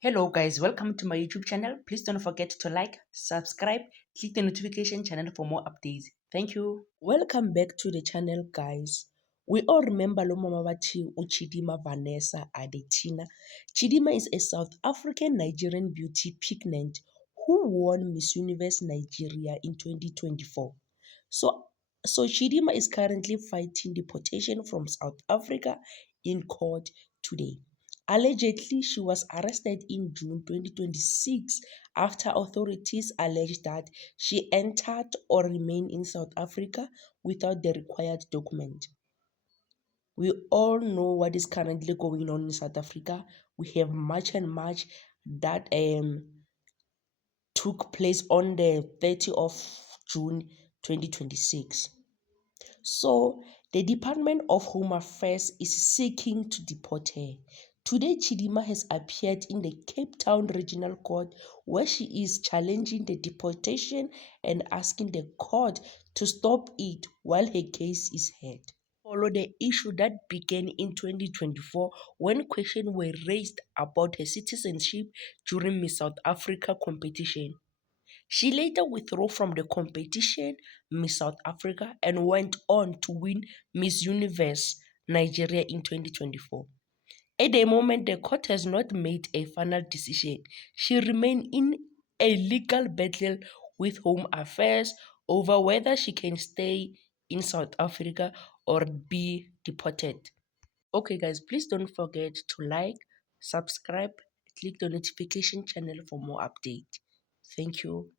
Hello guys, welcome to my YouTube channel. Please don't forget to like, subscribe, click the notification channel for more updates. Thank you. Welcome back to the channel, guys. We all remember lo mama bathi uChidima Vanessa Adetshina. Chidima is a South African Nigerian beauty pigment who won Miss Universe Nigeria in 2024. So Chidima is currently fighting deportation from South Africa in court today. Allegedly, she was arrested in June 2026 after authorities alleged that she entered or remained in South Africa without the required document. We all know what is currently going on in South Africa. We have much and much that took place on the 30th of June 2026. So the Department of Home Affairs is seeking to deport her. Today, Chidima has appeared in the Cape Town Regional Court where she is challenging the deportation and asking the court to stop it while her case is heard. Follow the issue that began in 2024 when questions were raised about her citizenship during Miss South Africa competition. She later withdrew from the competition, Miss South Africa, and went on to win Miss Universe Nigeria in 2024. At the moment, the court has not made a final decision. She remains in a legal battle with Home Affairs over whether she can stay in South Africa or be deported. Okay, guys, please don't forget to like, subscribe, click the notification channel for more updates. Thank you.